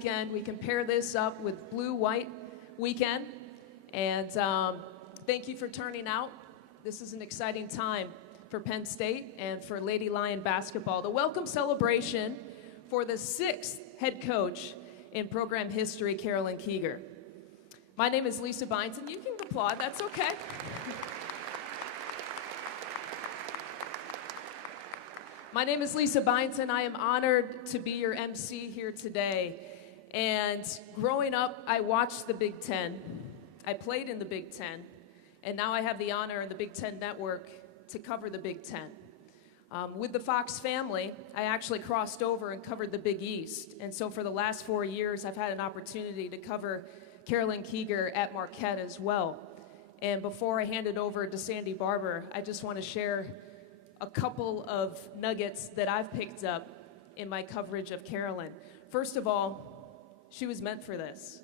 weekend. We can pair this up with blue-white weekend. And thank you for turning out. This is an exciting time for Penn State and for Lady Lion basketball. The welcome celebration for the 6th head coach in program history, Carolyn Kieger. My name is Lisa Byington. You can applaud, that's okay. My name is Lisa Byington. I am honored to be your MC here today. And growing up, I watched the Big Ten. I played in the Big Ten. And now I have the honor in the Big Ten Network to cover the Big Ten. With the Fox family, I actually crossed over and covered the Big East. And so for the last 4 years, I've had an opportunity to cover Carolyn Kieger at Marquette as well. And before I hand it over to Sandy Barber, I just want to share a couple of nuggets that I've picked up in my coverage of Carolyn. First of all, she was meant for this.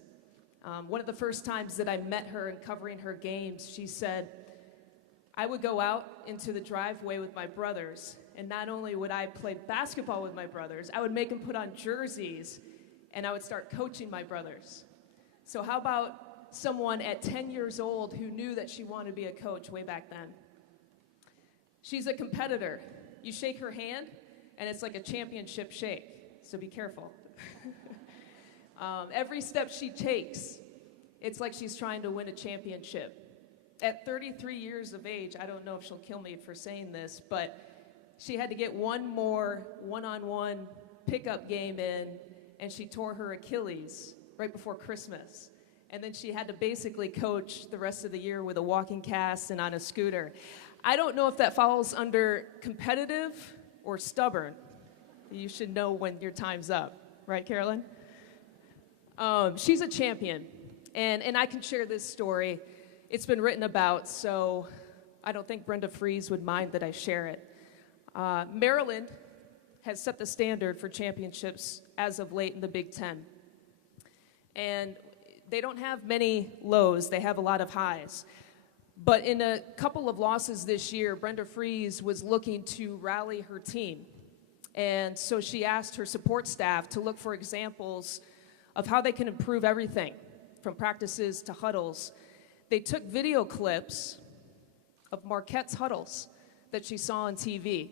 One of the first times that I met her and covering her games, she said, I would go out into the driveway with my brothers, and not only would I play basketball with my brothers, I would make them put on jerseys, and I would start coaching my brothers. So how about someone at 10 years old who knew that she wanted to be a coach way back then? She's a competitor. You shake her hand, and it's like a championship shake, so be careful. Every step she takes, it's like she's trying to win a championship. At 33 years of age, I don't know if she'll kill me for saying this, but she had to get one more one-on-one pickup game in, and she tore her Achilles right before Christmas. And then she had to basically coach the rest of the year with a walking cast and on a scooter. I don't know if that falls under competitive or stubborn. You should know when your time's up, right, Carolyn? She's a champion, and I can share this story. It's been written about, so I don't think Brenda Fries would mind that I share it. Maryland has set the standard for championships as of late in the Big Ten. And they don't have many lows, they have a lot of highs. But in a couple of losses this year, Brenda Fries was looking to rally her team. And so she asked her support staff to look for examples of how they can improve everything, from practices to huddles. They took video clips of Marquette's huddles that she saw on TV,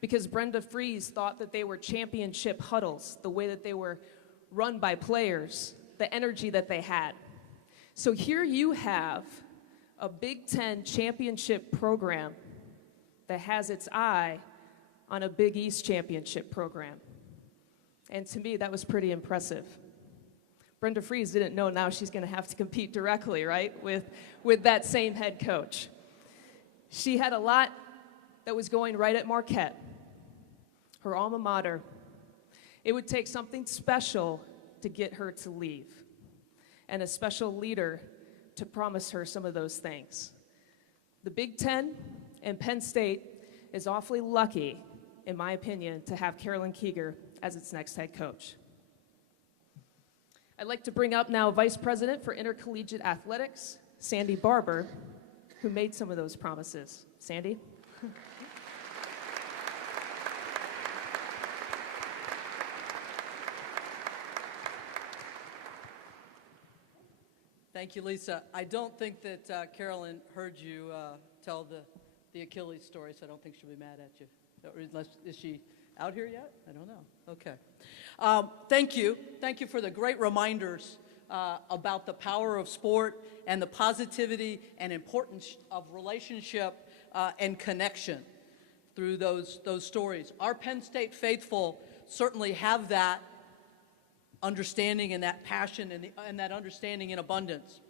because Brenda Fries thought that they were championship huddles, the way that they were run by players, the energy that they had. So here you have a Big Ten championship program that has its eye on a Big East championship program. And to me, that was pretty impressive. Brenda Fries didn't know now she's going to have to compete directly, right, with that same head coach. She had a lot that was going right at Marquette, her alma mater. It would take something special to get her to leave, and a special leader to promise her some of those things. The Big Ten and Penn State is awfully lucky, in my opinion, to have Carolyn Kieger as its next head coach. I'd like to bring up now Vice President for Intercollegiate Athletics, Sandy Barber, who made some of those promises. Sandy? Thank you, Lisa. I don't think that Carolyn heard you tell the Achilles story, so I don't think she'll be mad at you. Is she out here yet? I don't know. Okay. Thank you. Thank you for the great reminders about the power of sport and the positivity and importance of relationship and connection through those stories. Our Penn State faithful certainly have that understanding and that passion and that understanding in abundance.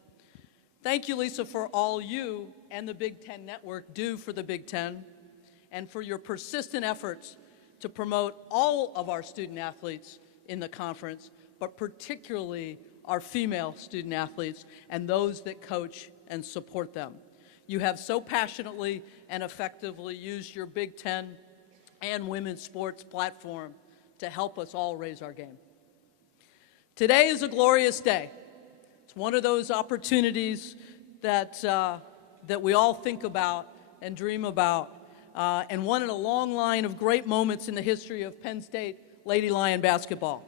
Thank you, Lisa, for all you and the Big Ten Network do for the Big Ten and for your persistent efforts to promote all of our student athletes in the conference, but particularly our female student athletes and those that coach and support them. You have so passionately and effectively used your Big Ten and women's sports platform to help us all raise our game. Today is a glorious day. It's one of those opportunities that we all think about and dream about, and one in a long line of great moments in the history of Penn State Lady Lion basketball.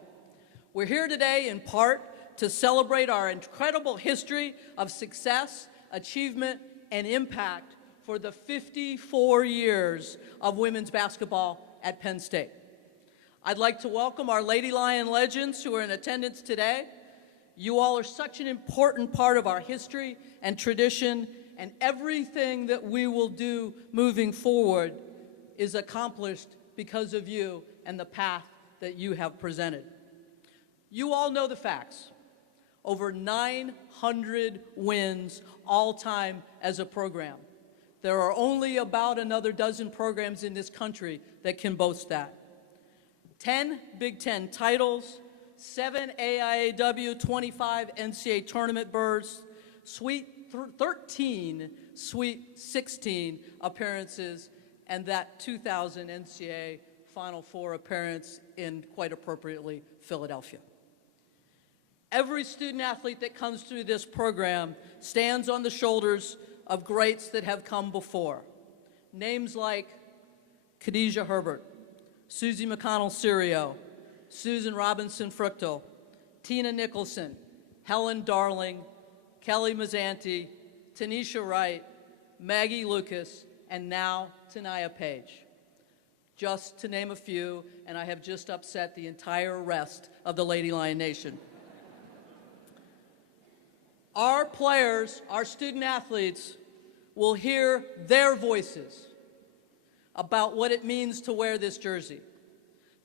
We're here today in part to celebrate our incredible history of success, achievement, and impact for the 54 years of women's basketball at Penn State. I'd like to welcome our Lady Lion legends who are in attendance today. You all are such an important part of our history and tradition, and everything that we will do moving forward is accomplished because of you and the path that you have presented. You all know the facts. Over 900 wins all time as a program. There are only about another dozen programs in this country that can boast that. 10 Big Ten titles, 7 AIAW, 25 NCAA tournament berths, 13 Sweet 16 appearances, and that 2000 NCAA Final Four appearance in, quite appropriately, Philadelphia. Every student athlete that comes through this program stands on the shoulders of greats that have come before. Names like Khadijah Herbert, Susie McConnell-Serio, Susan Robinson-Fruchtel, Tina Nicholson, Helen Darling, Kelly Mazzanti, Tanisha Wright, Maggie Lucas, and now Tanaya Page. Just to name a few, and I have just upset the entire rest of the Lady Lion Nation. Our players, our student athletes, will hear their voices about what it means to wear this jersey,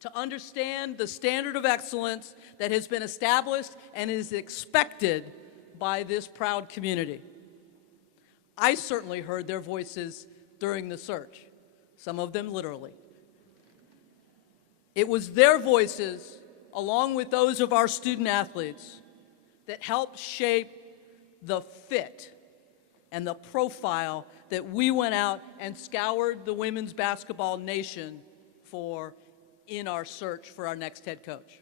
to understand the standard of excellence that has been established and is expected by this proud community. I certainly heard their voices during the search, some of them literally. It was their voices, along with those of our student athletes, that helped shape the fit and the profile that we went out and scoured the women's basketball nation for in our search for our next head coach.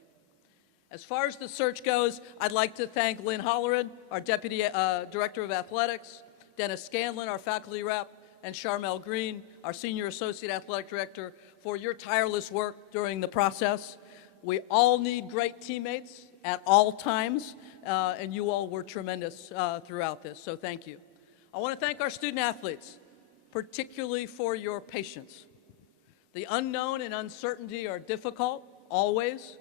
As far as the search goes, I'd like to thank Lynn Holleran, our Deputy Director of Athletics, Dennis Scanlon, our faculty rep, and Charmel Green, our Senior Associate Athletic Director, for your tireless work during the process. We all need great teammates at all times, and you all were tremendous throughout this, so thank you. I want to thank our student athletes, particularly for your patience. The unknown and uncertainty are difficult, always,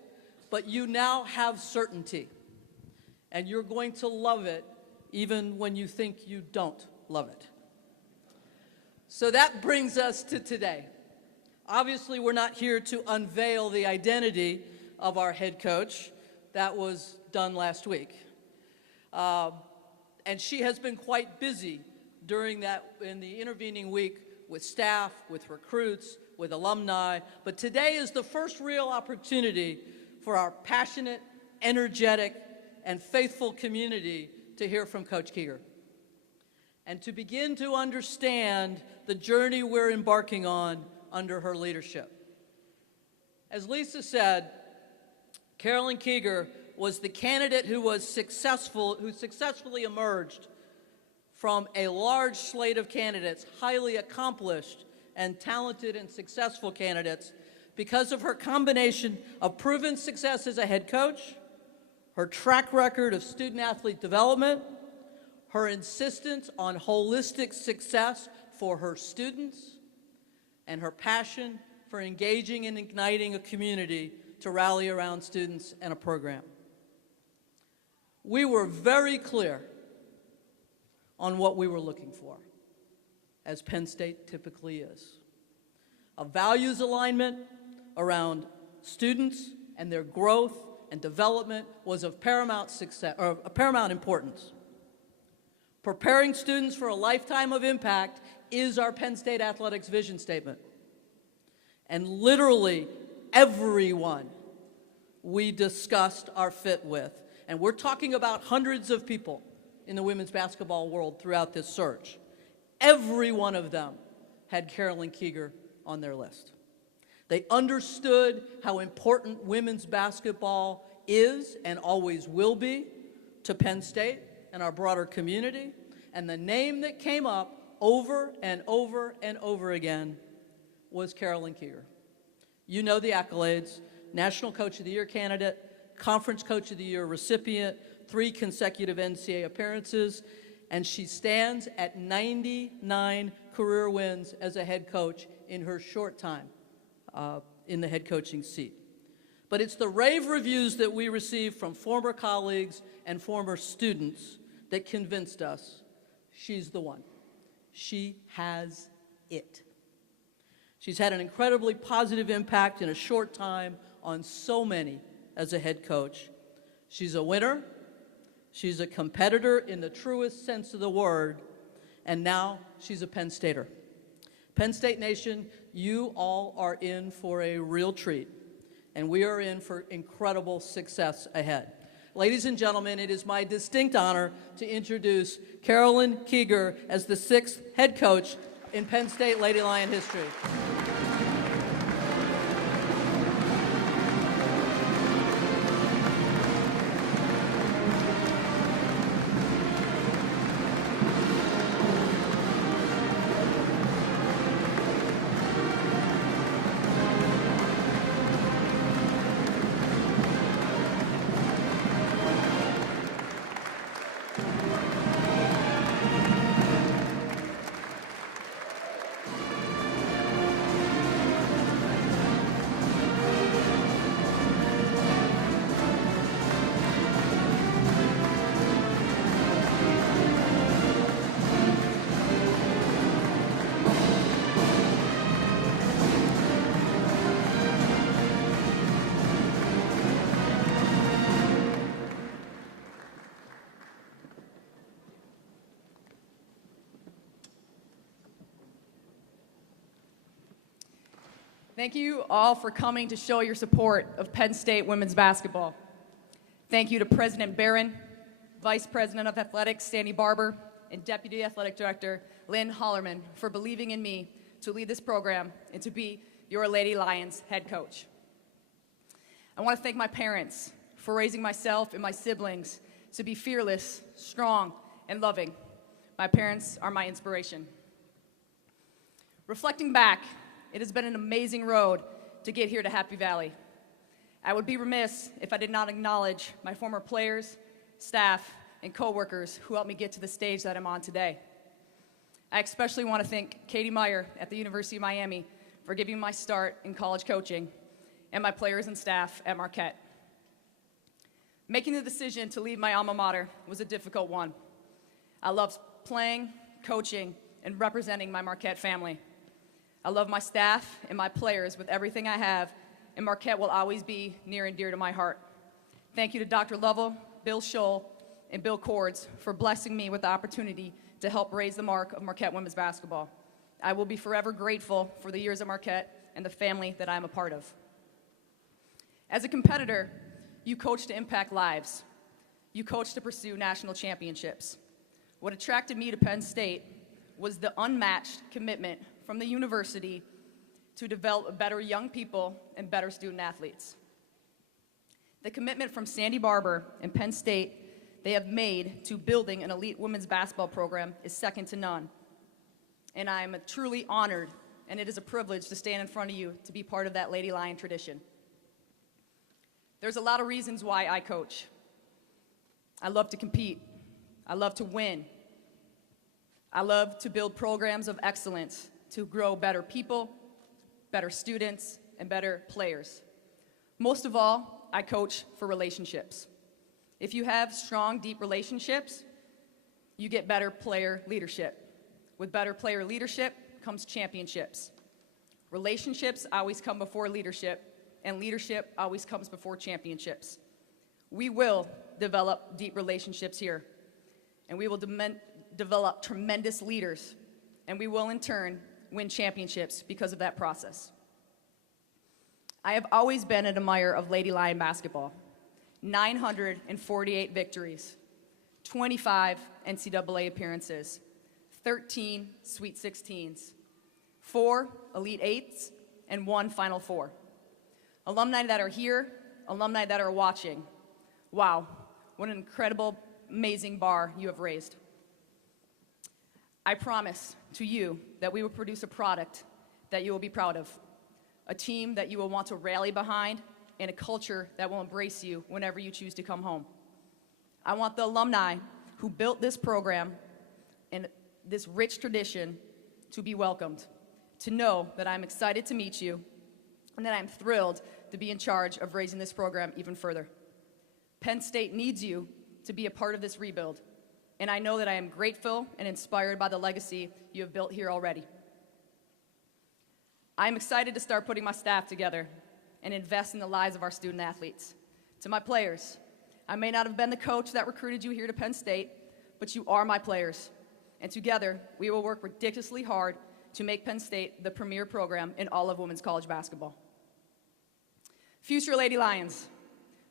but you now have certainty, and you're going to love it even when you think you don't love it. So that brings us to today. Obviously, we're not here to unveil the identity of our head coach. That was done last week. And she has been quite busy during that, in the intervening week, with staff, with recruits, with alumni. But today is the first real opportunity for our passionate, energetic, and faithful community to hear from Coach Kieger and to begin to understand the journey we're embarking on under her leadership. As Lisa said, Carolyn Kieger was the candidate who successfully emerged from a large slate of candidates, highly accomplished and talented and successful candidates, because of her combination of proven success as a head coach, her track record of student-athlete development, her insistence on holistic success for her students, and her passion for engaging and igniting a community to rally around students and a program. We were very clear on what we were looking for, as Penn State typically is. A values alignment around students and their growth and development was of paramount importance. Preparing students for a lifetime of impact is our Penn State Athletics vision statement. And literally everyone we discussed our fit with, and we're talking about hundreds of people in the women's basketball world throughout this search, every one of them had Carolyn Kieger on their list. They understood how important women's basketball is and always will be to Penn State and our broader community, and the name that came up over and over and over again was Carolyn Kieger. You know the accolades: National Coach of the Year candidate, Conference Coach of the Year recipient, 3 consecutive NCAA appearances, and she stands at 99 career wins as a head coach in her short time in the head coaching seat. But it's the rave reviews that we receive from former colleagues and former students that convinced us she's the one. She has it. She's had an incredibly positive impact in a short time on so many as a head coach. She's a winner. She's a competitor in the truest sense of the word. And now she's a Penn Stater. Penn State Nation, you all are in for a real treat. And we are in for incredible success ahead. Ladies and gentlemen, it is my distinct honor to introduce Carolyn Kieger as the 6th head coach in Penn State Lady Lion history. Thank you all for coming to show your support of Penn State women's basketball. Thank you to President Barron, Vice President of Athletics Sandy Barber, and Deputy Athletic Director Lynn Hollerman for believing in me to lead this program and to be your Lady Lions head coach. I want to thank my parents for raising myself and my siblings to be fearless, strong, and loving. My parents are my inspiration. Reflecting back, it has been an amazing road to get here to Happy Valley. I would be remiss if I did not acknowledge my former players, staff, and coworkers who helped me get to the stage that I'm on today. I especially want to thank Katie Meyer at the University of Miami for giving me my start in college coaching, and my players and staff at Marquette. Making the decision to leave my alma mater was a difficult one. I loved playing, coaching, and representing my Marquette family. I love my staff and my players with everything I have, and Marquette will always be near and dear to my heart. Thank you to Dr. Lovell, Bill Scholl, and Bill Cords for blessing me with the opportunity to help raise the mark of Marquette women's basketball. I will be forever grateful for the years at Marquette and the family that I am a part of. As a competitor, you coach to impact lives. You coach to pursue national championships. What attracted me to Penn State was the unmatched commitment from the university to develop better young people and better student athletes. The commitment from Sandy Barber and Penn State they have made to building an elite women's basketball program is second to none. And I am truly honored, and it is a privilege to stand in front of you to be part of that Lady Lion tradition. There's a lot of reasons why I coach. I love to compete. I love to win. I love to build programs of excellence to grow better people, better students, and better players. Most of all, I coach for relationships. If you have strong, deep relationships, you get better player leadership. With better player leadership comes championships. Relationships always come before leadership, and leadership always comes before championships. We will develop deep relationships here, and we will develop tremendous leaders, and we will in turn win championships because of that process. I have always been an admirer of Lady Lion basketball. 948 victories, 25 NCAA appearances, 13 Sweet 16s, 4 Elite Eights, and 1 Final Four. Alumni that are here, alumni that are watching. Wow, what an incredible, amazing bar you have raised. I promise to you that we will produce a product that you will be proud of, a team that you will want to rally behind, and a culture that will embrace you whenever you choose to come home. I want the alumni who built this program and this rich tradition to be welcomed, to know that I'm excited to meet you, and that I'm thrilled to be in charge of raising this program even further. Penn State needs you to be a part of this rebuild, and I know that I am grateful and inspired by the legacy you have built here already. I am excited to start putting my staff together and invest in the lives of our student athletes. To my players, I may not have been the coach that recruited you here to Penn State, but you are my players. And together, we will work ridiculously hard to make Penn State the premier program in all of women's college basketball. Future Lady Lions,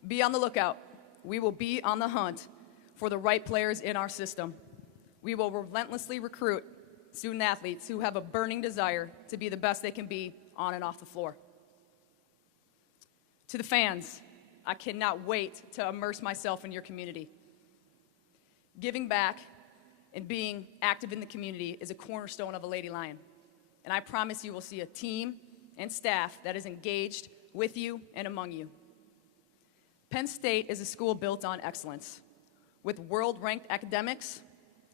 be on the lookout. We will be on the hunt for the right players in our system. We will relentlessly recruit student athletes who have a burning desire to be the best they can be on and off the floor. To the fans, I cannot wait to immerse myself in your community. Giving back and being active in the community is a cornerstone of a Lady Lion. And I promise you will see a team and staff that is engaged with you and among you. Penn State is a school built on excellence. With world-ranked academics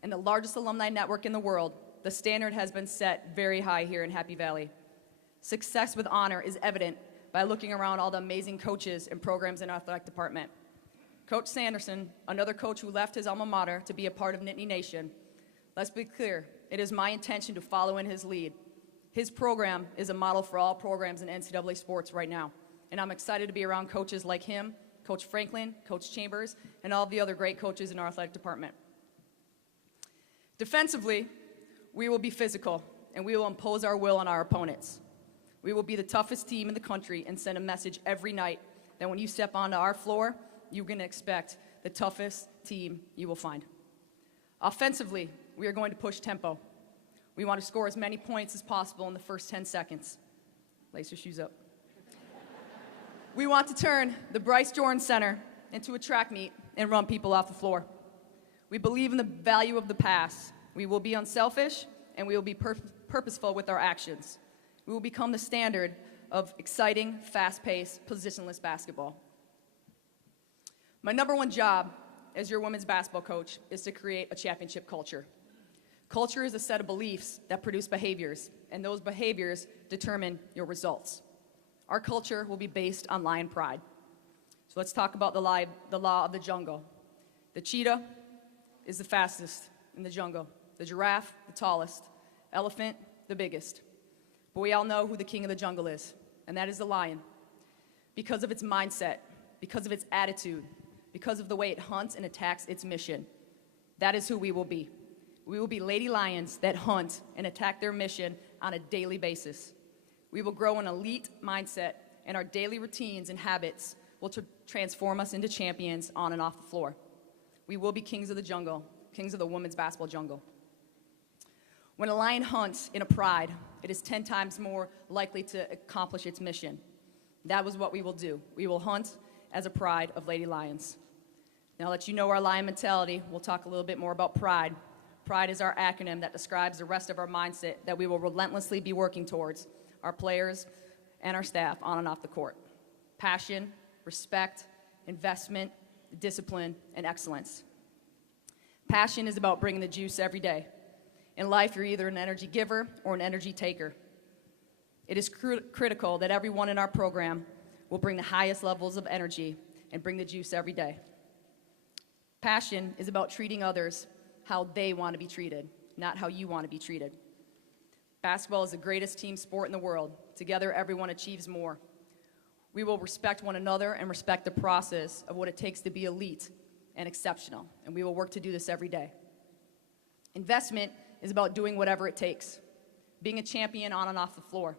and the largest alumni network in the world, the standard has been set very high here in Happy Valley. Success with honor is evident by looking around all the amazing coaches and programs in our athletic department. Coach Sanderson, another coach who left his alma mater to be a part of Nittany Nation. Let's be clear, it is my intention to follow in his lead. His program is a model for all programs in NCAA sports right now, and I'm excited to be around coaches like him, Coach Franklin, Coach Chambers, and all the other great coaches in our athletic department. Defensively, we will be physical, and we will impose our will on our opponents. We will be the toughest team in the country and send a message every night that when you step onto our floor, you're going to expect the toughest team you will find. Offensively, we are going to push tempo. We want to score as many points as possible in the first 10 seconds. Lace your shoes up. We want to turn the Bryce Jordan Center into a track meet and run people off the floor. We believe in the value of the pass. We will be unselfish, and we will be purposeful with our actions. We will become the standard of exciting, fast-paced, positionless basketball. My number one job as your women's basketball coach is to create a championship culture. Culture is a set of beliefs that produce behaviors, and those behaviors determine your results. Our culture will be based on lion pride. So let's talk about the law of the jungle. The cheetah is the fastest in the jungle. The giraffe, the tallest. Elephant, the biggest. But we all know who the king of the jungle is, and that is the lion. Because of its mindset, because of its attitude, because of the way it hunts and attacks its mission. That is who we will be. We will be lady lions that hunt and attack their mission on a daily basis. We will grow an elite mindset, and our daily routines and habits will transform us into champions on and off the floor. We will be kings of the jungle, kings of the women's basketball jungle. When a lion hunts in a pride, it is 10 times more likely to accomplish its mission. That was what we will do. We will hunt as a pride of lady lions. Now that you know our lion mentality, we'll talk a little bit more about pride. Pride is our acronym that describes the rest of our mindset that we will relentlessly be working towards, our players and our staff on and off the court. Passion, respect, investment, discipline, and excellence. Passion is about bringing the juice every day. In life, you're either an energy giver or an energy taker. It is critical that everyone in our program will bring the highest levels of energy and bring the juice every day. Passion is about treating others how they want to be treated, not how you want to be treated. Basketball is the greatest team sport in the world. Together, everyone achieves more. We will respect one another and respect the process of what it takes to be elite and exceptional, and we will work to do this every day. Investment is about doing whatever it takes. Being a champion on and off the floor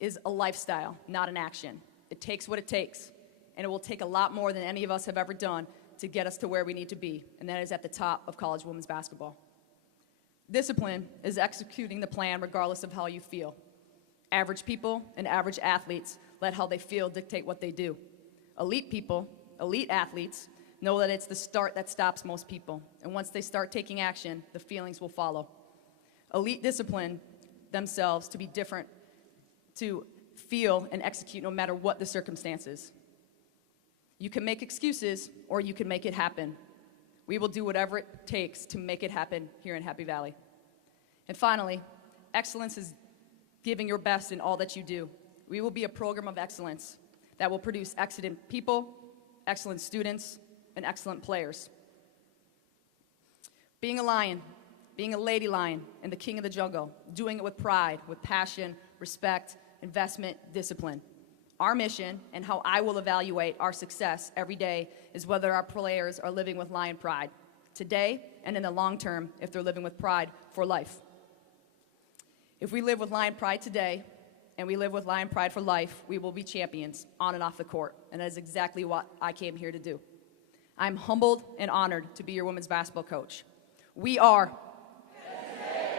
is a lifestyle, not an action. It takes what it takes, and it will take a lot more than any of us have ever done to get us to where we need to be, and that is at the top of college women's basketball. Discipline is executing the plan regardless of how you feel. Average people and average athletes let how they feel dictate what they do. Elite people, elite athletes, know that it's the start that stops most people, and once they start taking action, the feelings will follow. Elite discipline themselves to be different, to feel and execute no matter what the circumstances. You can make excuses, or you can make it happen. We will do whatever it takes to make it happen here in Happy Valley. And finally, excellence is giving your best in all that you do. We will be a program of excellence that will produce excellent people, excellent students, and excellent players. Being a lion, being a lady lion, and the king of the jungle, doing it with pride, with passion, respect, investment, discipline. Our mission and how I will evaluate our success every day is whether our players are living with lion pride today and in the long term if they're living with pride for life. If we live with lion pride today and we live with lion pride for life, we will be champions on and off the court, and that is exactly what I came here to do. I'm humbled and honored to be your women's basketball coach. We are.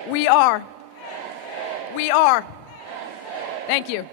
We are. We are. Thank you.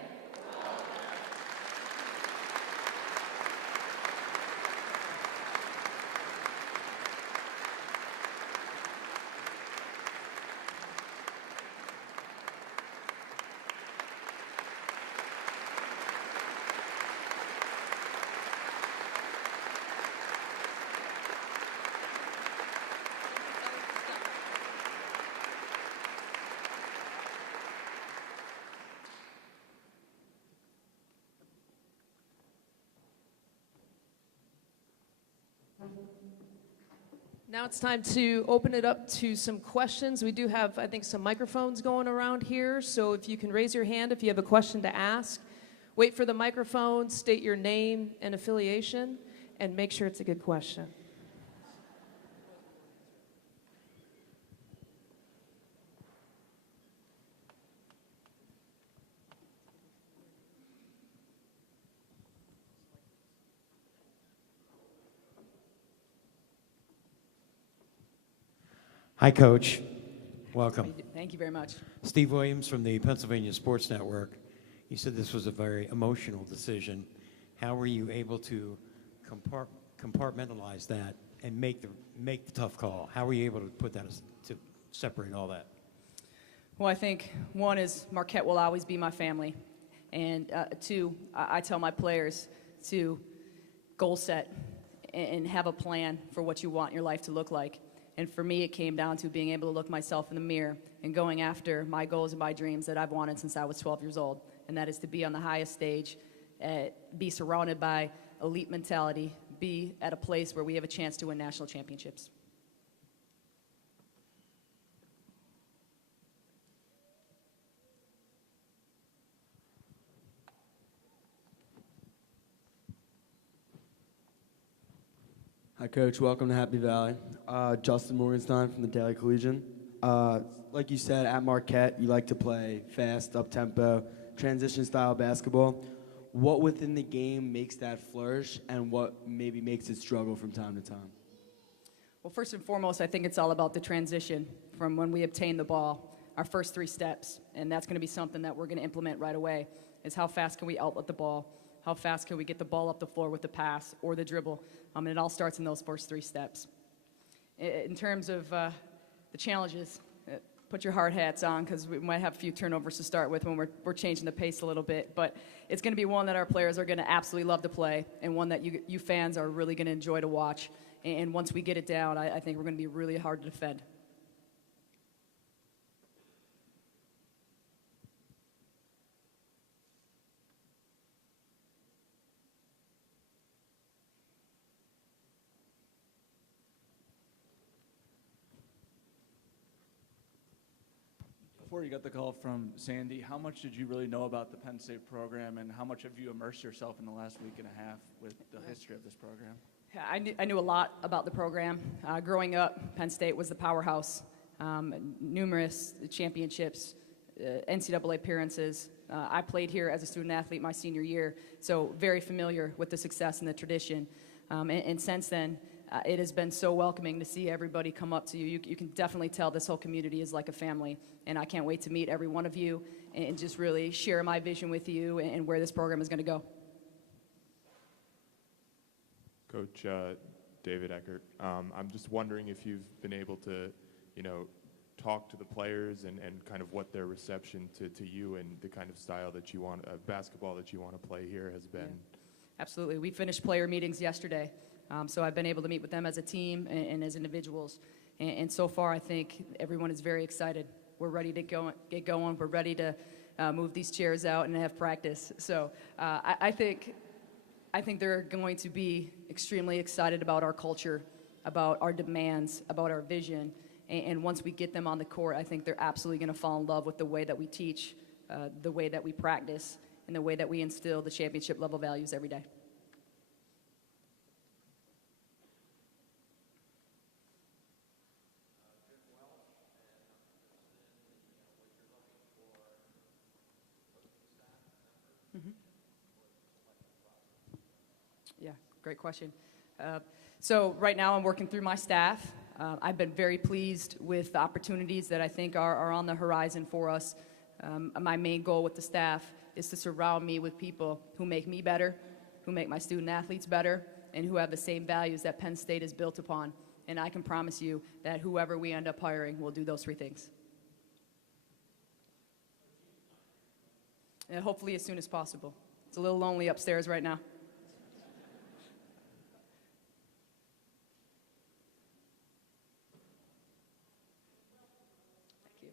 Now it's time to open it up to some questions. We do have, I think, some microphones going around here, so if you can raise your hand if you have a question to ask. Wait for the microphone, state your name and affiliation, and make sure it's a good question. Hi, Coach. Welcome. Thank you very much. Steve Williams from the Pennsylvania Sports Network. You said this was a very emotional decision. How were you able to compartmentalize that and make the tough call? How were you able to put that to separate all that? Well, I think one is Marquette will always be my family. And two, I tell my players to goal set and have a plan for what you want your life to look like. And for me, it came down to being able to look myself in the mirror and going after my goals and my dreams that I've wanted since I was 12 years old. And that is to be on the highest stage, be surrounded by elite mentality, be at a place where we have a chance to win national championships. Hi, Coach. Welcome to Happy Valley. Justin Morgenstein from the Daily Collegian. Like you said, at Marquette, you like to play fast, up-tempo, transition-style basketball. What within the game makes that flourish, and what maybe makes it struggle from time to time? Well, first and foremost, I think it's all about the transition from when we obtain the ball, our first 3 steps. And that's going to be something that we're going to implement right away, is how fast can we outlet the ball? How fast can we get the ball up the floor with the pass or the dribble? And it all starts in those first 3 steps. In terms of the challenges, put your hard hats on, because we might have a few turnovers to start with when we're changing the pace a little bit. But it's going to be one that our players are going to absolutely love to play, and one that you fans are really going to enjoy to watch. And once we get it down, I think we're going to be really hard to defend. Before you got the call from Sandy, how much did you really know about the Penn State program, and how much have you immersed yourself in the last week and a half with the history of this program? I knew a lot about the program. Growing up, Penn State was the powerhouse. Numerous championships, NCAA appearances. I played here as a student athlete my senior year, so very familiar with the success and the tradition. And since then, it has been so welcoming to see everybody come up to you. You can definitely tell this whole community is like a family, and I can't wait to meet every one of you and just really share my vision with you and where this program is going to go. Coach David Eckert, I'm just wondering if you've been able to, talk to the players and kind of what their reception to you and the kind of style that you want, basketball that you want to play here has been. Absolutely. We finished player meetings yesterday, so I've been able to meet with them as a team and as individuals. And so far, I think everyone is very excited. We're ready to get going. We're ready to move these chairs out and have practice. So I think they're going to be extremely excited about our culture, about our demands, about our vision. And once we get them on the court, I think they're absolutely going to fall in love with the way that we teach, the way that we practice, and the way that we instill the championship level values every day. Yeah, great question. So right now I'm working through my staff. I've been very pleased with the opportunities that I think are on the horizon for us. My main goal with the staff is to surround me with people who make me better, who make my student athletes better, and who have the same values that Penn State is built upon. And I can promise you that whoever we end up hiring will do those three things. And hopefully as soon as possible. It's a little lonely upstairs right now. Thank you.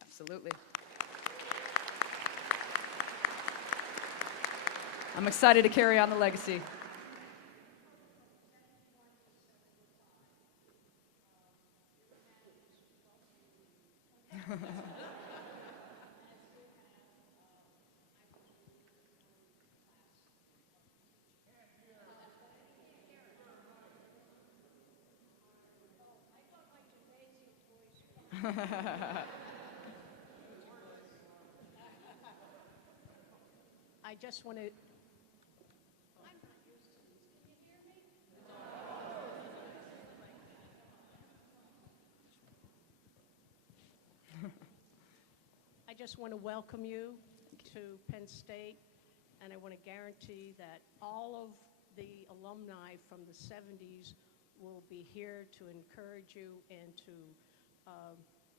Absolutely. I'm excited to carry on the legacy. I just want to. I just want to welcome you to Penn State, and I want to guarantee that all of the alumni from the 70s will be here to encourage you and to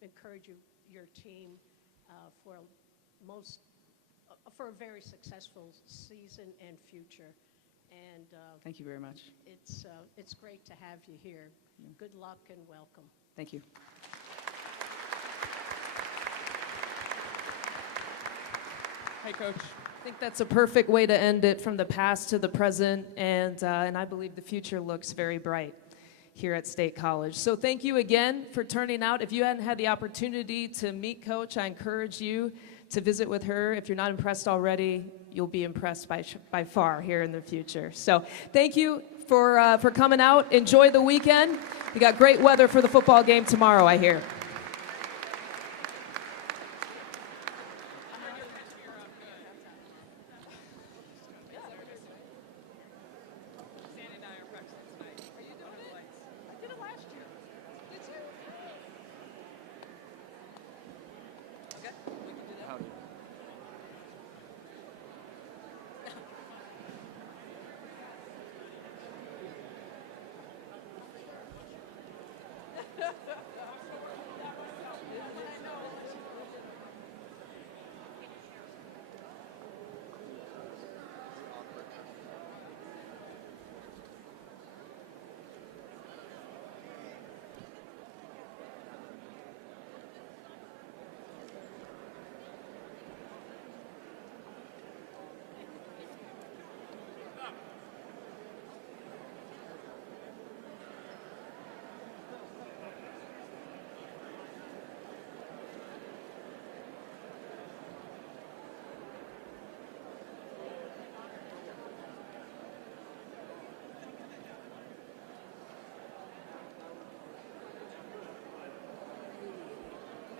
encourage your team for a very successful season and future. And Thank you very much. it's great to have you here. Good luck and welcome. Thank you. Hey, Coach. I think that's a perfect way to end it, from the past to the present, and I believe the future looks very bright here at State College. So thank you again for turning out. If you hadn't had the opportunity to meet Coach, I encourage you to visit with her. If you're not impressed already, you'll be impressed by far here in the future. So thank you for coming out. Enjoy the weekend. We got great weather for the football game tomorrow, I hear.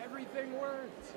Everything worked.